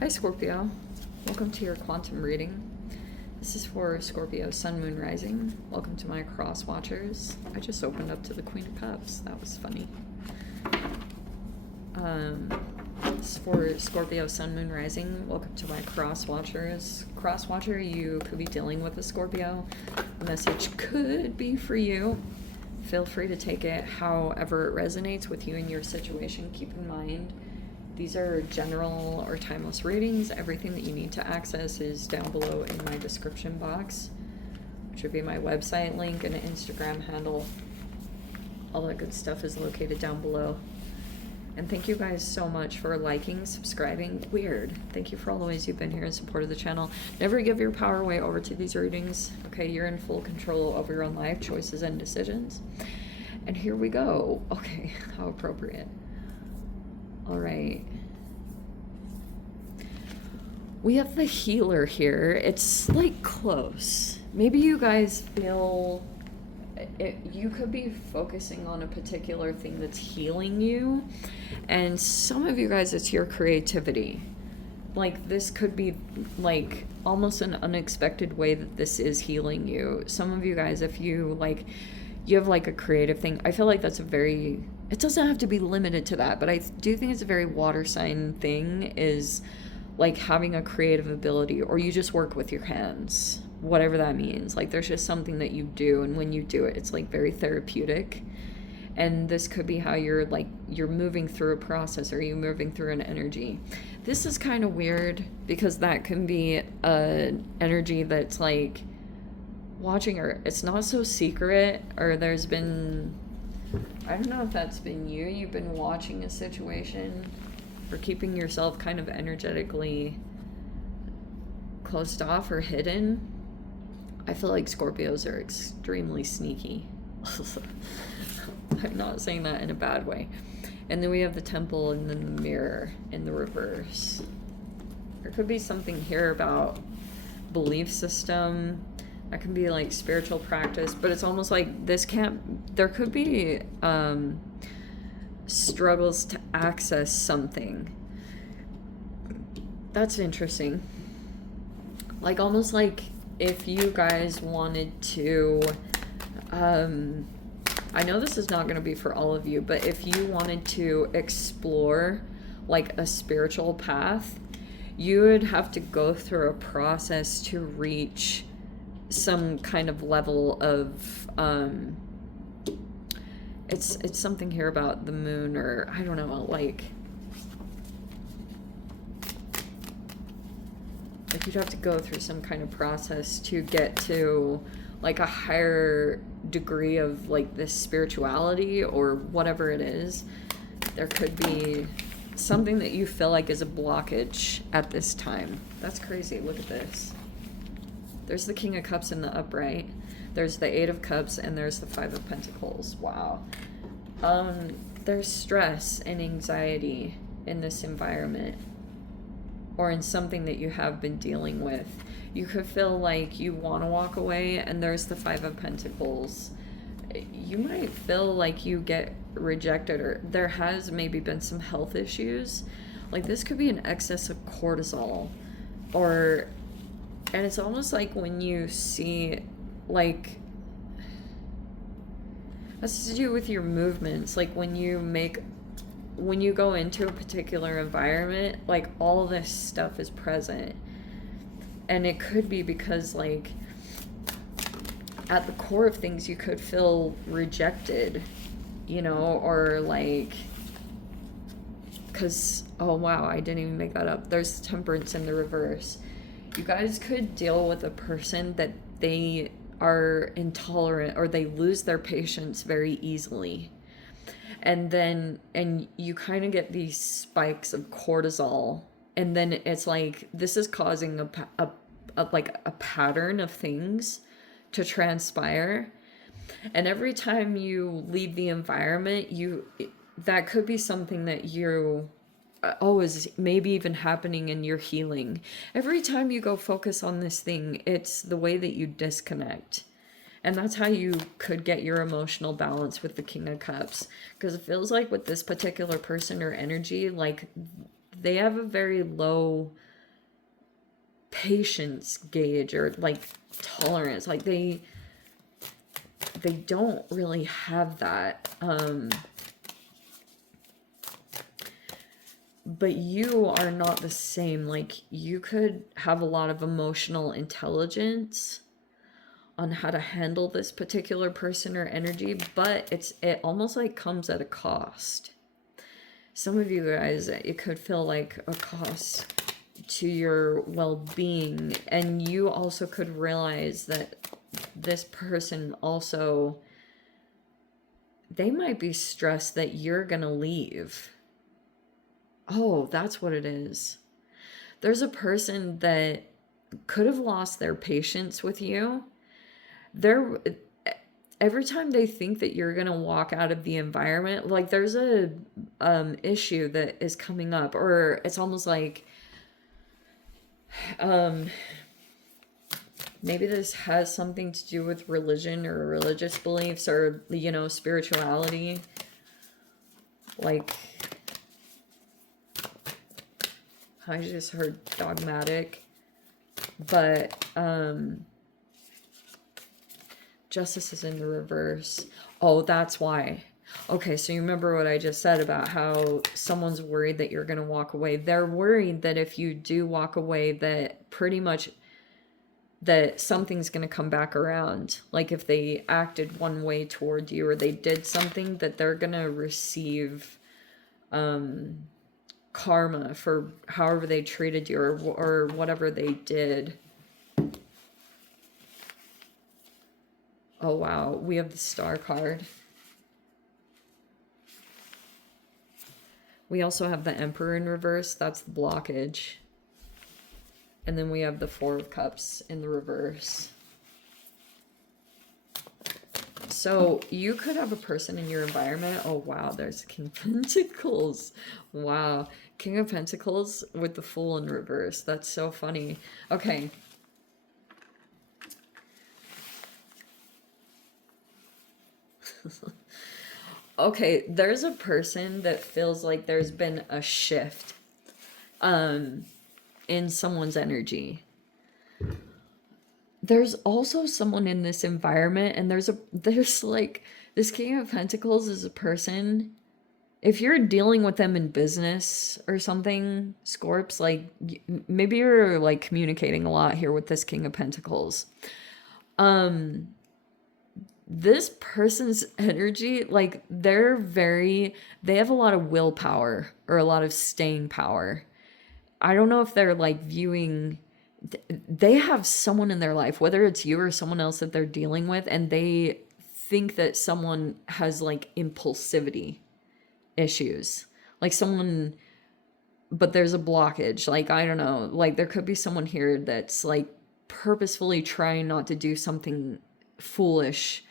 Hi Scorpio, welcome to your quantum reading. This is for Scorpio Sun, Moon, Rising. Welcome to my cross watchers. I just opened up to the Queen of Cups. That was funny. This is for Scorpio Sun, Moon, Rising. Welcome to my cross watchers. Cross watcher, you could be dealing with a Scorpio. The message could be for you. Feel free to take it however it resonates with you and your situation. Keep in mind, these are general or timeless readings. Everything that you need to access is down below in my description box, which would be my website link and an Instagram handle. All that good stuff is located down below. And thank you guys so much for liking, subscribing. Weird. Thank you for all the ways you've been here in support of the channel. Never give your power away over to these readings. Okay, you're in full control over your own life, choices, and decisions. And here we go. Okay, how appropriate. All right. We have the healer here. It's like close. Maybe you guys feel you could be focusing on a particular thing that's healing you. And some of you guys, it's your creativity. Like this could be like almost an unexpected way that this is healing you. Some of you guys, if you like, you have like a creative thing. I feel like that's a very, it doesn't have to be limited to that, but I do think it's a very water sign thing, is like having a creative ability, or you just work with your hands, whatever that means. Like there's just something that you do, and when you do it, it's like very therapeutic. And this could be how you're like, you're moving through a process, or you're moving through an energy. This is kind of weird because that can be an energy that's like watching her. It's not so secret, or there's been, I don't know if that's been you. You've been watching a situation or keeping yourself kind of energetically closed off or hidden. I feel like Scorpios are extremely sneaky. I'm not saying that in a bad way. And then we have the temple and then the mirror in the reverse. There could be something here about belief system. That can be like spiritual practice, but it's almost like this can't, there could be struggles to access something. That's interesting. Like almost like if you guys wanted to, I know this is not going to be for all of you, but if you wanted to explore like a spiritual path, you would have to go through a process to reach some kind of level of it's something here about the moon, or I don't know, like you'd have to go through some kind of process to get to like a higher degree of like this spirituality or whatever it is. There could be something that you feel like is a blockage at this time. That's crazy. Look at this. There's the King of Cups in the upright. There's the Eight of Cups, and there's the Five of Pentacles. Wow. There's stress and anxiety in this environment, or in something that you have been dealing with. You could feel like you want to walk away, and there's the Five of Pentacles. You might feel like you get rejected, or there has maybe been some health issues. Like this could be an excess of cortisol, and it's almost like when you see, like, that's to do with your movements. Like when you go into a particular environment, like all this stuff is present. And it could be because like at the core of things, you could feel rejected, you know, or like, because, oh wow, I didn't even make that up. There's Temperance in the reverse. You guys could deal with a person that they are intolerant, or they lose their patience very easily. And you kind of get these spikes of cortisol. And then it's like, this is causing a pattern of things to transpire. And every time you leave the environment, that could be something that you, is maybe even happening in your healing. Every time you go focus on this thing, it's the way that you disconnect. And that's how you could get your emotional balance with the King of Cups. Because it feels like with this particular person or energy, like they have a very low patience gauge or like tolerance. Like they don't really have that. But you are not the same. Like you could have a lot of emotional intelligence on how to handle this particular person or energy, but it almost like comes at a cost. Some of you guys, it could feel like a cost to your well-being, and you also could realize that this person also, they might be stressed that you're gonna leave. Oh, that's what it is. There's a person that could have lost their patience with you. They're every time they think that you're gonna walk out of the environment, like there's a issue that is coming up, or it's almost like maybe this has something to do with religion or religious beliefs or, you know, spirituality. Like, I just heard dogmatic, but justice is in the reverse. Oh, that's why. Okay, so you remember what I just said about how someone's worried that you're going to walk away. They're worried that if you do walk away, that pretty much that something's going to come back around. Like if they acted one way toward you or they did something, that they're going to receive karma for however they treated you or whatever they did. Oh, wow. We have the Star card. We also have the Emperor in reverse. That's the blockage. And then we have the Four of Cups in the reverse. So you could have a person in your environment. Oh, wow. There's King of Pentacles. Wow. King of Pentacles with the Fool in reverse. That's so funny. Okay. Okay, there's a person that feels like there's been a shift in someone's energy. There's also someone in this environment, and there's like this King of Pentacles is a person. If you're dealing with them in business or something, Scorps, like maybe you're like communicating a lot here with this King of Pentacles. This person's energy, like they have a lot of willpower or a lot of staying power. I don't know if they're like viewing, they have someone in their life, whether it's you or someone else that they're dealing with, and they think that someone has like impulsivity issues. Like someone, but there's a blockage. Like, I don't know, like there could be someone here that's like purposefully trying not to do something foolish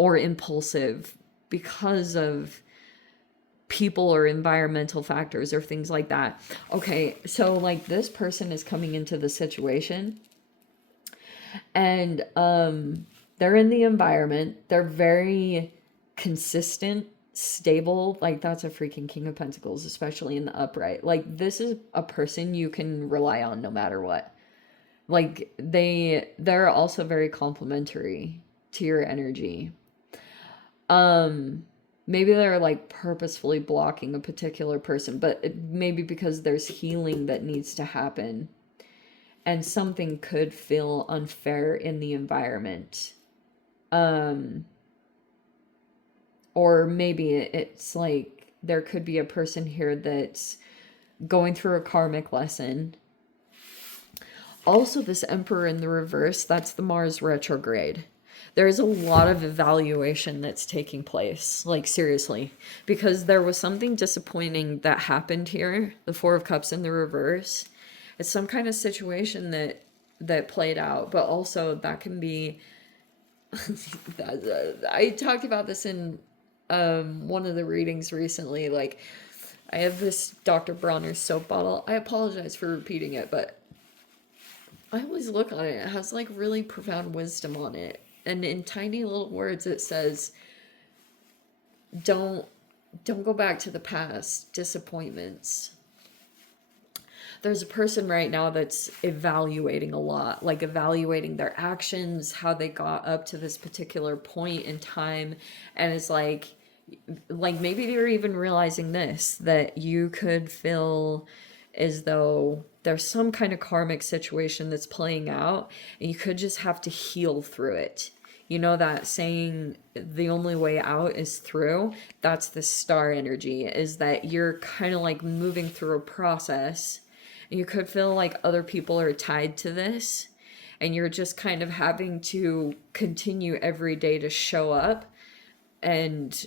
or impulsive because of people or environmental factors or things like that. Okay, so like this person is coming into the situation and they're in the environment. They're very consistent, stable. Like that's a freaking King of Pentacles, especially in the upright. Like this is a person you can rely on no matter what. Like they're also very complimentary to your energy. Maybe they're like purposefully blocking a particular person, but maybe because there's healing that needs to happen and something could feel unfair in the environment. Or maybe it's like there could be a person here that's going through a karmic lesson. Also, this Emperor in the reverse, that's the Mars retrograde. There's a lot of evaluation that's taking place, like seriously, because there was something disappointing that happened here, the Four of Cups in the reverse. It's some kind of situation that played out, but also that can be, I talked about this in one of the readings recently, like I have this Dr. Bronner's soap bottle. I apologize for repeating it, but I always look on it. It has like really profound wisdom on it. And in tiny little words, it says, don't go back to the past, disappointments. there's a person right now that's evaluating a lot, like evaluating their actions, how they got up to this particular point in time, and it's like maybe they're even realizing this, that you could feel as though there's some kind of karmic situation that's playing out, and you could just have to heal through it. You know that saying, the only way out is through? That's the star energy, is that you're kind of like moving through a process, and you could feel like other people are tied to this, and you're just kind of having to continue every day to show up and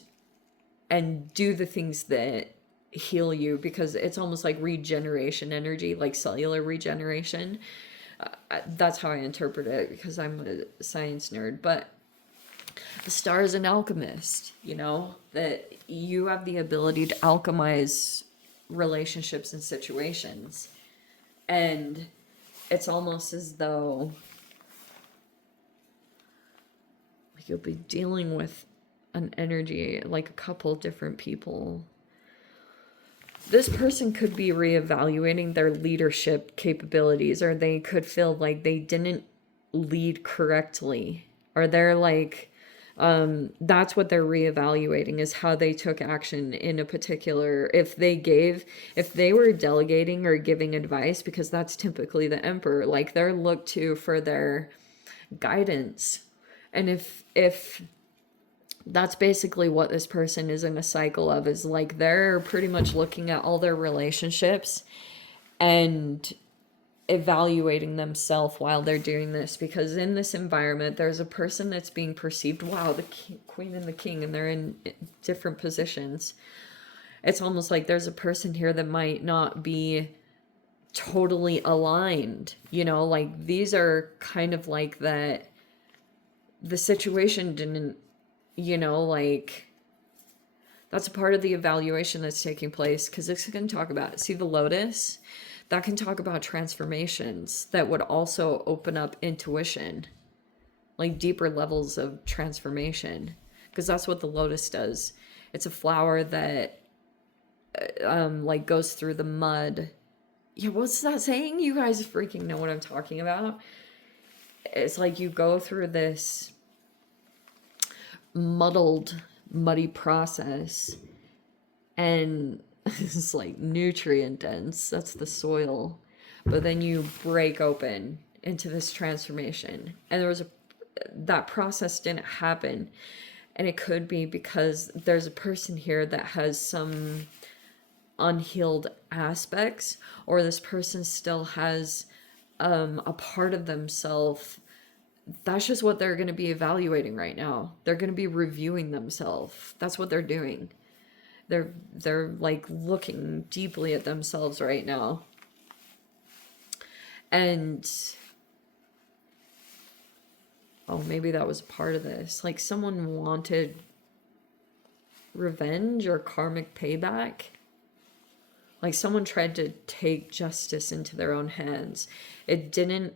do the things that heal you, because it's almost like regeneration energy, like cellular regeneration. That's how I interpret it, because I'm a science nerd. But the star is an alchemist, you know, that you have the ability to alchemize relationships and situations. And it's almost as though like you'll be dealing with an energy, like a couple different people. This person could be reevaluating their leadership capabilities, or they could feel like they didn't lead correctly, or they're like, that's what they're reevaluating, is how they took action in a particular, if they were delegating or giving advice, because that's typically the emperor, like they're looked to for their guidance. And if that's basically what this person is in a cycle of, is like they're pretty much looking at all their relationships and evaluating themselves while they're doing this, because in this environment there's a person that's being perceived, wow, the queen and the king, and they're in different positions. It's almost like there's a person here that might not be totally aligned, you know, like these are kind of like that the situation didn't, you know, like that's a part of the evaluation that's taking place, because this can talk about, see the lotus, that can talk about transformations that would also open up intuition, like deeper levels of transformation, because that's what the lotus does. It's a flower that like goes through the mud. Yeah, what's that saying? You guys freaking know what I'm talking about. It's like you go through this muddy process, and it's like nutrient dense, that's the soil, but then you break open into this transformation, and that process didn't happen, and it could be because there's a person here that has some unhealed aspects, or this person still has a part of themselves. That's just what they're going to be evaluating right now. They're going to be reviewing themselves. That's what they're doing. They're like looking deeply at themselves right now. And oh, maybe that was part of this. Like someone wanted revenge or karmic payback. Like someone tried to take justice into their own hands. It didn't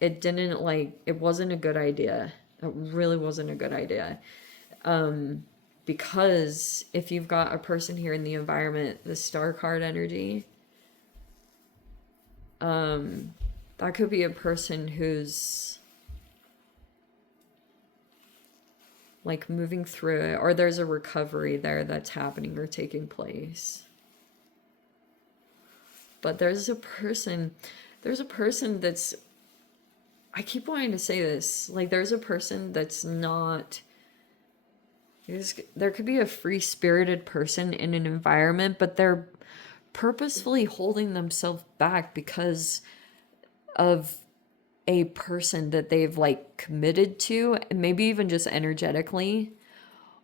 like, it wasn't a good idea. It really wasn't a good idea. Because if you've got a person here in the environment, the star card energy, that could be a person who's like moving through it, or there's a recovery there that's happening or taking place. But there's a person that's, I keep wanting to say this, like there's a person that's not, there could be a free-spirited person in an environment, but they're purposefully holding themselves back because of a person that they've like committed to, and maybe even just energetically,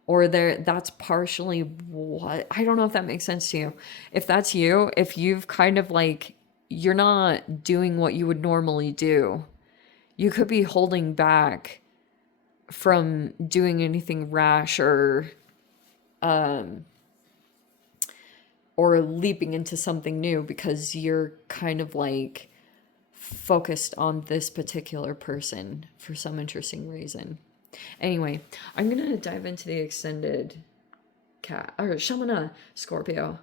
or that's partially what, I don't know if that makes sense to you. If that's you, if you've kind of like, you're not doing what you would normally do, you could be holding back from doing anything rash or leaping into something new, because you're kind of like focused on this particular person for some interesting reason. Anyway, I'm gonna dive into the extended cat or Shamana Scorpio.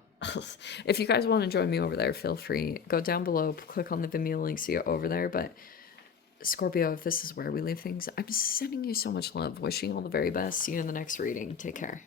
If you guys want to join me over there, feel free. Go down below, click on the Vimeo link, see it over there. But Scorpio, if this is where we leave things, I'm sending you so much love. Wishing you all the very best. See you in the next reading. Take care.